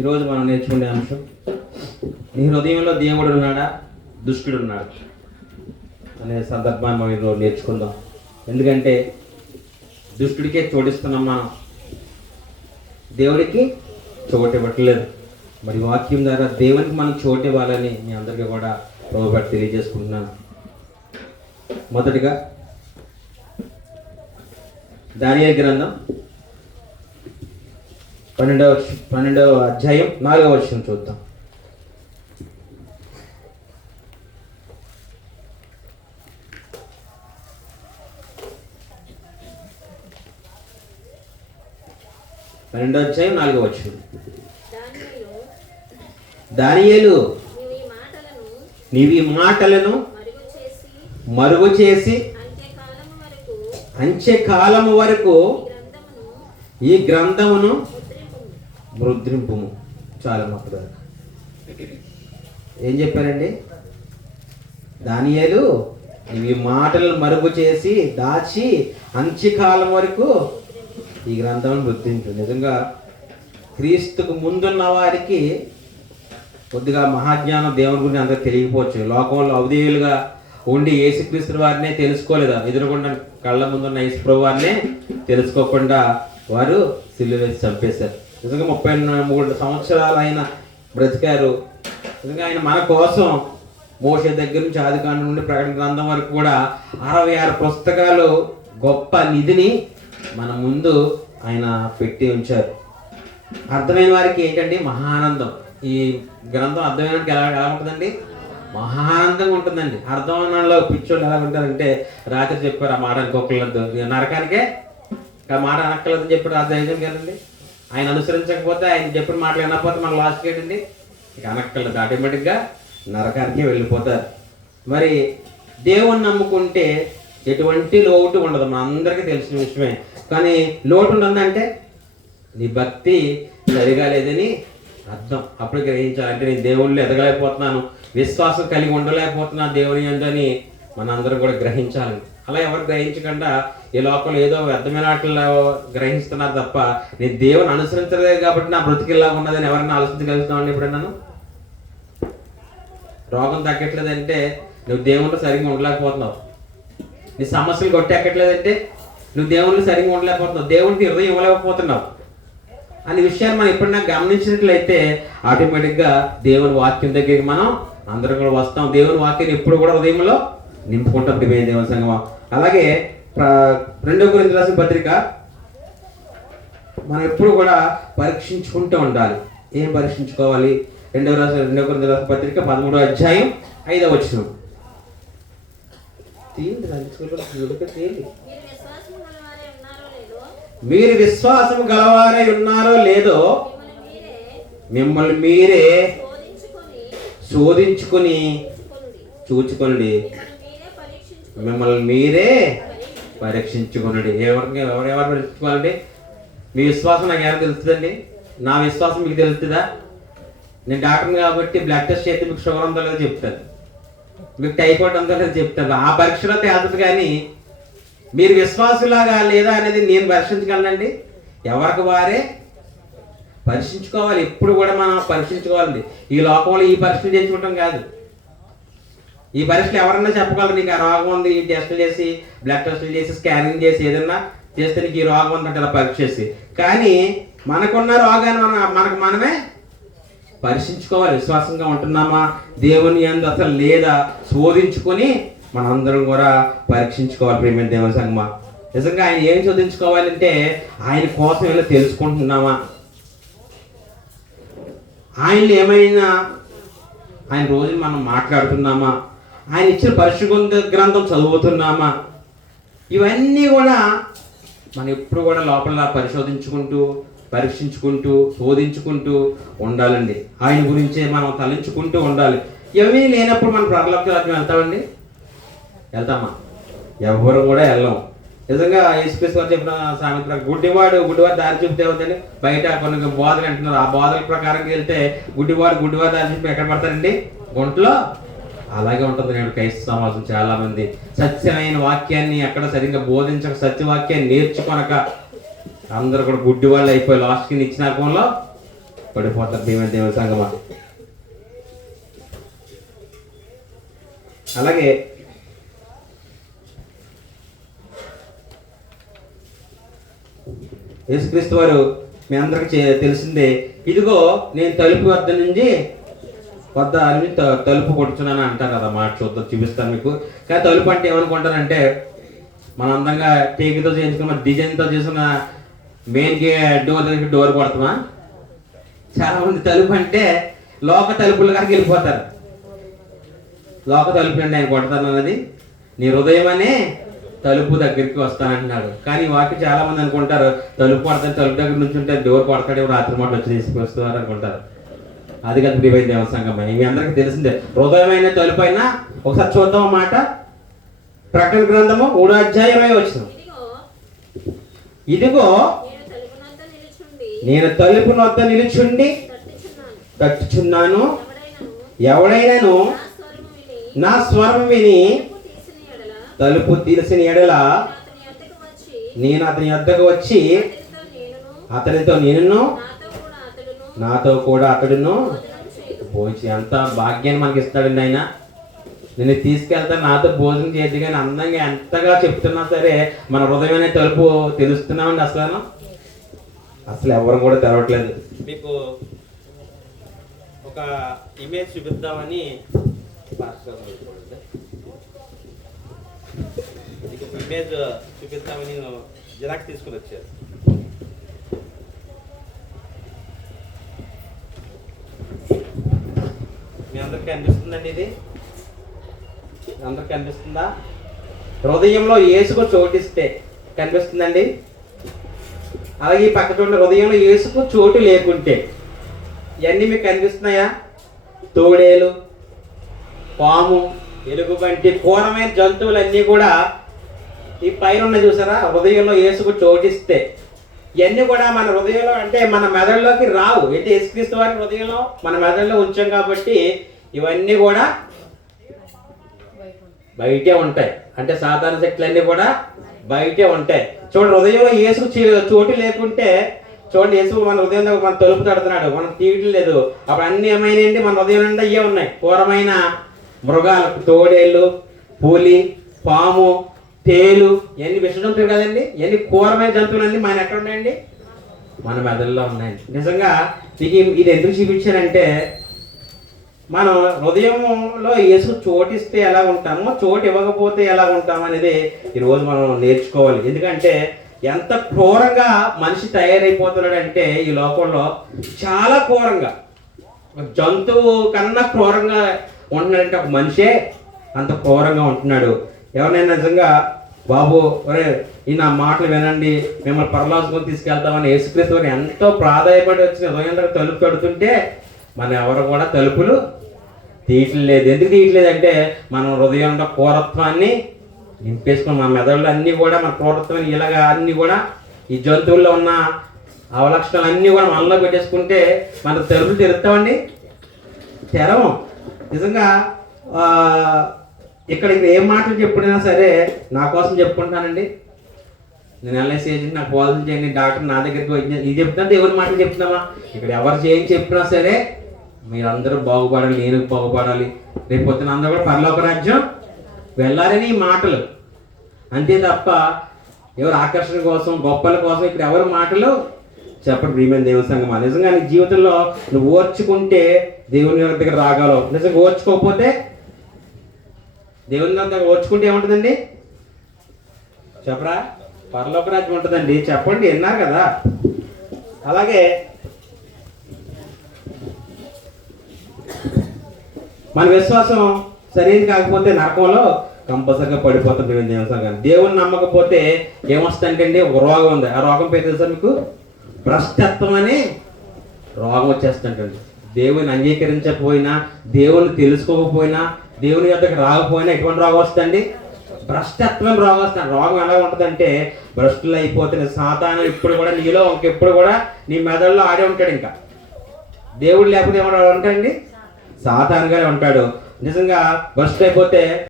ఈరోజు మనం నేర్చుకునే అంశం, నీ హృదయంలో దేవుడు ఉన్నాడా, దుష్టుడు ఉన్నాడు అనే సందర్భాన్ని మనం ఈరోజు నేర్చుకుందాం. ఎందుకంటే దుష్టుడికే చోటిస్తున్నాం, మనం దేవుడికి చోటు ఇవ్వట్లేదు. మరి వాక్యం ద్వారా దేవునికి మనం చోటు ఇవ్వాలని మీ అందరికీ కూడా ప్రభువుపై తెలియజేసుకుంటున్నాను. మొదటిగా దానియేలు గ్రంథం 12వ అధ్యాయం 4వ వచనం చూద్దాం. అధ్యాయం 4వ వచనం. దానియేలు, నీవు ఈ మాటలను మరుగు చేసి అంత్యకాలము వరకు ఈ గ్రంథమును ముద్రింపుము. చాలా మొక్కదా ఏం చెప్పారండి? దానియేలు, నీవు ఈ మాటలను మరుగు చేసి దాచి అంత్యకాలం వరకు ఈ గ్రంథమును ముద్రించు. నిజంగా క్రీస్తుకు ముందున్న వారికి కొద్దిగా మహాజ్ఞానం దేవుని గురించి అందరికి తెలియకపోవచ్చు. లోకంలో అవధేయులుగా ఉండి యేసుక్రీస్తు వారినే తెలుసుకోలేదా, ఎదురుకుండా కళ్ళ ముందున్న యేసుప్రభు వారినే తెలుసుకోకుండా వారు సిలువ వేసి చంపేశారు. నిజంగా 33 సంవత్సరాలు ఆయన బ్రతికారు. నిజంగా ఆయన మన కోసం మోషే దగ్గర నుంచి ఆదికాండం నుండి ప్రకటన గ్రంథం వరకు కూడా 66 పుస్తకాలు గొప్ప నిధిని మన ముందు ఆయన పెట్టి ఉంచారు. అర్థమైన వారికి ఏంటండి? మహానందం. ఈ గ్రంథం అర్థమైన వారికి ఎలా ఉంటుందండి? మహానందంగా ఉంటుందండి. అర్థంలో పిచ్చోళ్ళు ఎలా ఉంటారంటే, రాత్రి చెప్పారు ఆ మాట అనుకోకలేదు, నరకానికే ఆ మాట అనక్కలేదని చెప్పారు. ఆ ధైర్యం కదండి. ఆయన అనుసరించకపోతే, ఆయన చెప్పిన మాటలు వినకపోతే మన లాస్ట్కి ఏంటండి? ఇక అనక్కర్లేదు, ఆటోమేటిక్గా నరకానికే వెళ్ళిపోతారు. మరి దేవుణ్ణి నమ్ముకుంటే ఎటువంటి లోటు ఉండదు, మన అందరికీ తెలిసిన విషయమే. కానీ లోటు ఉండదంటే నీ భక్తి సరిగా లేదని అర్థం. అప్పుడు గ్రహించాలంటే నేను దేవుళ్ళు ఎదగలేకపోతున్నాను, విశ్వాసం కలిగి ఉండలేకపోతున్నాను దేవుని యందని మన అందరం కూడా గ్రహించాలి. అలా ఎవరు గ్రహించకుండా ఈ లోకంలో ఏదో వ్యర్థమైన వాటిలో గ్రహిస్తున్నారు తప్ప, నేను దేవుని అనుసరించలేదు కాబట్టి నా బ్రతికిల్లా ఉన్నదని ఎవరైనా ఆలోచించగలుగుతామండి? ఇప్పుడు నన్ను రోగం తగ్గట్లేదంటే నువ్వు దేవుళ్ళు సరిగ్గా ఉండలేకపోతున్నావు. నీ సమస్యలు కొట్టెక్కట్లేదంటే నువ్వు దేవుళ్ళు సరిగ్గా ఉండలేకపోతున్నావు, దేవునికి హృదయం ఇవ్వలేకపోతున్నావు అనే విషయాన్ని మనం ఎప్పుడైనా గమనించినట్లయితే ఆటోమేటిక్గా దేవుని వాక్యం దగ్గరికి మనం అందరం కూడా వస్తాం. దేవుని వాక్యాన్ని ఎప్పుడు కూడా హృదయంలో నింపుకుంటాం దేవుని సంగమం. అలాగే 2 కొరింథీయులకు రాసిన పత్రిక మనం ఎప్పుడు కూడా పరీక్షించుకుంటూ ఉండాలి. ఏం పరీక్షించుకోవాలి? 2 కొరింథీయులకు రాసిన పత్రిక 13వ అధ్యాయం 5వ వచనం. మీరు విశ్వాసం గలవారై ఉన్నారో లేదో మిమ్మల్ని మీరే శోధించుకొని చూచుకోండి, మిమ్మల్ని మీరే పరీక్షించుకోండి. ఎవరు పరీక్షించుకోవాలండి? మీ విశ్వాసం నాకు ఏమైనా తెలుస్తుందండి? నా విశ్వాసం మీకు తెలుస్తుందా? నేను డాక్టర్ని కాబట్టి బ్లడ్ టెస్ట్ చేస్తే మీకు షుగర్ ఉందో లేదో చెప్తాను, మీకు టైఫాయిడ్ ఉందో లేదో చెప్తాను. ఆ పరీక్షలో తేదదు. కానీ మీరు విశ్వాసులాగా లేదా అనేది నేను పరీక్షించగలనండి? ఎవరికి వారే పరీక్షించుకోవాలి. ఎప్పుడు కూడా మనం పరీక్షించుకోవాలండి. ఈ లోకంలో ఈ పరీక్షలు చేయించుకోవటం కాదు. ఈ పరీక్షలు ఎవరన్నా చెప్పగలరు, నీకు ఆ రోగం ఉంది, ఈ టెస్టులు చేసి బ్లడ్ టెస్టులు చేసి స్కానింగ్ చేసి ఏదన్నా చేస్తే నీకు ఈ రోగం ఉందంటే అలా పరీక్ష చేసి. కానీ మనకున్న రోగాన్ని మనకు మనమే పరీక్షించుకోవాలి. విశ్వాసంగా ఉంటున్నామా, దేవుని యందు అసలు లేదా శోధించుకొని మనందరం కూడా పరీక్షించుకోవాలి. ప్రేమ దేవుని సంగమా, నిజంగా ఆయన ఏం శోధించుకోవాలంటే ఆయన కోసం ఏమైనా తెలుసుకుంటున్నామా, ఆయన ఏమైనా ఆయన రోజు మనం మాట్లాడుతున్నామా, ఆయన ఇచ్చిన పరిశుద్ధ గ్రంథం చదువుతున్నామా, ఇవన్నీ కూడా మనం ఎప్పుడు కూడా లోపల పరిశోధించుకుంటూ పరీక్షించుకుంటూ శోధించుకుంటూ ఉండాలండి. ఆయన గురించే మనం తలంచుకుంటూ ఉండాలి. ఇవన్నీ లేనప్పుడు మనం పరలోక రాజ్యం వెళ్తామండి? వెళ్తామా? ఎవరు కూడా వెళ్ళాం. నిజంగా యేసుక్రీస్తు గారు చెప్పిన సామెత, గుడ్డివాడు దారి చూపితే అవుతుంది. బయట కొన్ని బోధలు అంటున్నారు, ఆ బోధల ప్రకారం వెళ్తే గుడ్డివాడు దారి చూపి ఎక్కడ పడతారండి? గుంటలో. అలాగే ఉంటుంది నేడు క్రైస్తవ సమాజం. చాలా మంది సత్యమైన వాక్యాన్ని ఎక్కడ సరిగ్గా బోధించక, సత్యవాక్యాన్ని నేర్చుకొనక అందరూ కూడా గుడ్డి వాళ్ళు అయిపోయి లాస్ట్కి నిచ్చిన కోణంలో పడిపోతారు దేవుని సంగమా. అలాగే యేసుక్రీస్తు వారు మీ అందరికి తెలిసిందే, ఇదిగో నేను తలుపు వద్ద నుంచి తలుపు కొడుతున్నాను అంటారు కదా మాట. చూద్దాం, చూపిస్తాను మీకు. కానీ తలుపు అంటే ఏమనుకుంటారంటే మనం అందంగా టేకుతో చేయించుకున్న డిజైన్తో చేసిన మెయిన్ డోర్ దగ్గర డోర్ కొడతామా? చాలా మంది తలుపు అంటే లోక తలుపుల కాడికి వెళ్ళిపోతారు. లోక తలుపు అండి ఆయన కొడతాను అన్నది, నీ హృదయం అనే తలుపు దగ్గరికి వస్తానంటున్నాడు. కానీ వాకి చాలా మంది అనుకుంటారు తలుపు కొడతాను, తలుపు దగ్గర నుంచి ఉంటే డోర్ కొడతాడేమో, రాత్రి మాట వచ్చి తీసుకొస్తున్నారు అనుకుంటారు. అది కదా ప్రియమైన దేవుని సంగమా. మీ అందరికీ తెలిసిందే, హృదయమైన తలుపు అయినా. ఒకసారి చూద్దాం అన్నమాట. ప్రకటన గ్రంథము 3వ అధ్యాయమే వచ్చిన, ఇదిగో నేను తలుపు వద్ద నిలుచుండి తట్టుచున్నాను, ఎవడైనాను నా స్వరం విని తలుపు తీసిన ఎడల నేను అతని వద్దకు వచ్చి అతనితో నేను నాతో కూడా అతడును భోజనం. ఎంత భాగ్యాన్ని మనకి ఇస్తాడండి ఆయన. నేను తీసుకెళ్తా నాతో భోజనం చేయద్దు, కానీ అందంగా ఎంతగా చెప్తున్నా సరే మన హృదయమైన తలుపు తెలుస్తున్నామండి. అసలు ఎవరు కూడా తెరవట్లేదు. మీకు ఒక ఇమేజ్ చూపిద్దామని ఇమేజ్ చూపిద్దామని జిరాక్స్ తీసుకుని వచ్చారు. మీ అందరికి అనిపిస్తుందండి? ఇది అందరికి కనిపిస్తుందా? హృదయంలో యేసుకు చోటిస్తే కనిపిస్తుందండి. అలాగే ఈ పక్క చూడండి, హృదయంలో యేసుకు చోటు లేకుంటే ఇవన్నీ మీకు కనిపిస్తున్నాయా? తోడేలు, పాము, ఎలుగుబంటి, ఘోరమైన జంతువులన్నీ కూడా ఈ పైన ఉన్న చూసారా? హృదయంలో యేసుకు చోటిస్తే ఇవన్నీ కూడా మన హృదయంలో అంటే మన మెదడులోకి రావు. అయితే యేసుక్రీస్తు వారి హృదయంలో మన మెదడులో ఉంచాం కాబట్టి ఇవన్నీ కూడా బయటే ఉంటాయి. అంటే సాధారణ శక్తులన్నీ కూడా బయటే ఉంటాయి. చూడండి, హృదయంలో యేసుకు చోటు లేకుంటే చూడండి, యేసు మన హృదయంలో మన తలుపు తడుతున్నాడు, మనం తీయటం లేదు. అప్పుడు అన్ని ఏమైనాయండి? మన హృదయం నిండా అయ్యే ఉన్నాయి. ఘోరమైన మృగాలు, తోడేళ్ళు, పులి, పాము, తేలు, ఇవన్నీ విష జంతువులు కదండి. ఇవన్నీ ఘోరమైన జంతువులన్నీ మన ఎక్కడ ఉన్నాయండి? మన మెదడులో ఉన్నాయండి. నిజంగా ఇది ఎందుకు చూపించానంటే మనం హృదయంలో యేసు చోటిస్తే ఎలా ఉంటామో, చోటు ఇవ్వకపోతే ఎలా ఉంటామో అనేది ఈరోజు మనం నేర్చుకోవాలి. ఎందుకంటే ఎంత క్రూరంగా మనిషి తయారైపోతున్నాడంటే ఈ లోకంలో చాలా క్రూరంగా, జంతువు కన్నా క్రూరంగా ఉంటున్నాడంటే ఒక మనిషే అంత క్రూరంగా ఉంటున్నాడు. ఎవరైనా నిజంగా బాబు ఒరే ఈ నా మాటలు వినండి, మిమ్మల్ని పరలోకం తీసుకెళ్తామని యేసుక్రీస్తు ఎంతో ప్రాధాయపడి వచ్చిన హృదయం తలుపు కడుతుంటే మన ఎవరు కూడా తలుపులు తీయట్లేదు. ఎందుకు తీయట్లేదు అంటే మనం హృదయంలో క్రూరత్వాన్ని నింపేసుకుని మన మెదడులు అన్నీ కూడా మన క్రూరత్వాన్ని ఇలాగా అన్నీ కూడా ఈ జంతువుల్లో ఉన్న అవలక్షణాలు అన్నీ కూడా మనలో పెట్టేసుకుంటే మన తలుపులు తెరుస్తామండి? తెరవం. నిజంగా ఇక్కడ ఏం మాటలు చెప్పినా సరే నా కోసం చెప్పుకుంటానండి. నేను ఎల్ఐసి ఏజెంట్, నాకు పాలసీ చేయండి, డాక్టర్ నా దగ్గరికి ఇది చెప్తాను, దేవుని మాటలు చెప్తున్నామా? ఇక్కడ ఎవరు చేయండి చెప్పినా సరే మీరందరూ బాగుపడాలి, నేను బాగుపడాలి, రేపు పొద్దున అందరూ కూడా పరలోక రాజ్యం వెళ్ళాలని ఈ మాటలు అంతే తప్ప ఎవరు ఆకర్షణ కోసం, గొప్పల కోసం ఇక్కడ ఎవరు మాటలు చెప్పండి. ప్రియమైన దేవుని సంగమా, నిజంగా నీ జీవితంలో నువ్వు ఓర్చుకుంటే దేవుని దగ్గర రాగలవు. నిజంగా ఓర్చుకోకపోతే దేవుని దగ్గర ఓర్చుకుంటే ఏముంటుందండి చెప్పరా? పరలోక రాజ్యం ఉంటుందండి. చెప్పండి, విన్నారు కదా. అలాగే మన విశ్వాసం సరైనది కాకపోతే నరకంలో కంపల్సరిగా పడిపోతాం. దేవుని నమ్మకపోతే ఏమొస్తుందంటే ఒక రోగం ఉంది. ఆ రోగం పేరు తెలుసా మీకు? భ్రష్టత్వం అనే రోగం వచ్చేస్తుంటండి. దేవుని అంగీకరించకపోయినా, దేవుని తెలుసుకోకపోయినా, దేవుని యొద్దకు రాకపోయినా ఎటువంటి రోగం వస్తుందండి? భ్రష్టత్వం రోగం వస్తుంది. రోగం ఎలా ఉంటుందంటే భ్రష్టులు అయిపోతే సాతాను ఇప్పుడు కూడా నీలో ఇంకెప్పుడు కూడా నీ మెదడులో ఆడే ఉంటాడు. ఇంకా దేవుడు లేకపోతే ఏమన్నా ఉంటాడండి? సాతానుగానే ఉంటాడు. నిజంగా భ్రష్టు అయిపోతే